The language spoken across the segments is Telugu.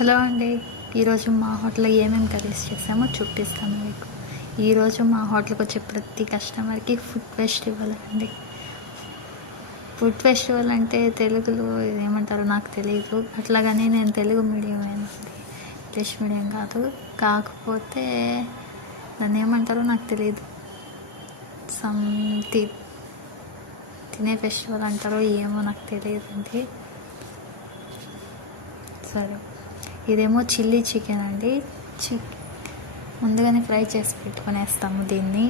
హలో అండి. ఈరోజు మా హోటల్లో ఏమేమి కర్రీస్ చేసామో చూపిస్తాను మీకు. ఈరోజు మా హోటల్కి వచ్చే ప్రతి కస్టమర్కి ఫుడ్ ఫెస్టివల్ అండి. ఫుడ్ ఫెస్టివల్ అంటే తెలుగులో ఏమంటారో నాకు తెలియదు. అట్లాగని నేను తెలుగు మీడియమేనండి, ఇంగ్లీష్ మీడియం కాదు. కాకపోతే దాన్ని ఏమంటారో నాకు తెలియదు. తినే ఫెస్టివల్ అంటారో ఏమో నాకు తెలియదండి. సరే, ఇదేమో చిల్లీ చికెన్ అండి. ముందుగానే ఫ్రై చేసి పెట్టుకునేస్తాము దీన్ని.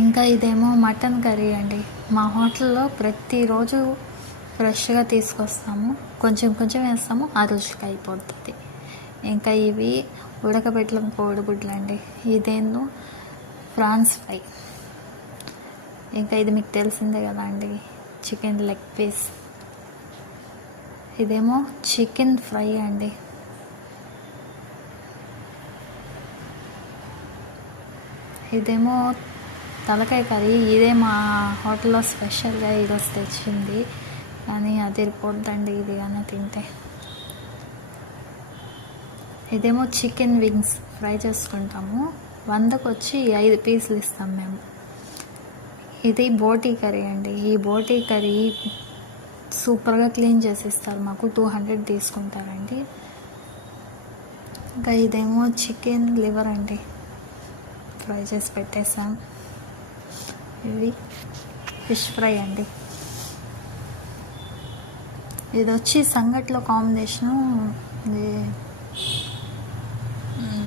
ఇంకా ఇదేమో మటన్ కర్రీ అండి. మా హోటల్లో ప్రతిరోజు ఫ్రెష్గా తీసుకొస్తాము, కొంచెం కొంచెం వేస్తాము, ఆ రోజుకి అయిపోతుంది. ఇంకా ఇవి ఉడకబెట్టిన కోడిగుడ్లు అండి. ఇదేమో ఫ్రాన్స్ ఫ్రై. ఇంకా ఇది మీకు తెలిసిందే కదా అండి, చికెన్ లెగ్ పీస్. ఇదేమో చికెన్ ఫ్రై అండి. ఇదేమో తలకాయ కర్రీ. ఇదే మా హోటల్లో స్పెషల్గా ఈరోజు తెచ్చింది, కానీ అది పోద్దండి ఇది కానీ తింటే. ఇదేమో చికెన్ వింగ్స్ ఫ్రై చేసుకుంటాము. 100కి వచ్చి 5 పీసులు ఇస్తాం మేము. ఇది బోటీ కర్రీ అండి. ఈ బోటీ కర్రీ సూపర్గా క్లీన్ చేసి ఇస్తారు మాకు. 200 తీసుకుంటారండి. ఇంకా ఇదేమో చికెన్ లివర్ అండి, ఫ్రై చేసి పెట్టేసాం. ఇది ఫిష్ ఫ్రై అండి. ఇది వచ్చి సంగట్లో కాంబినేషను. ఇది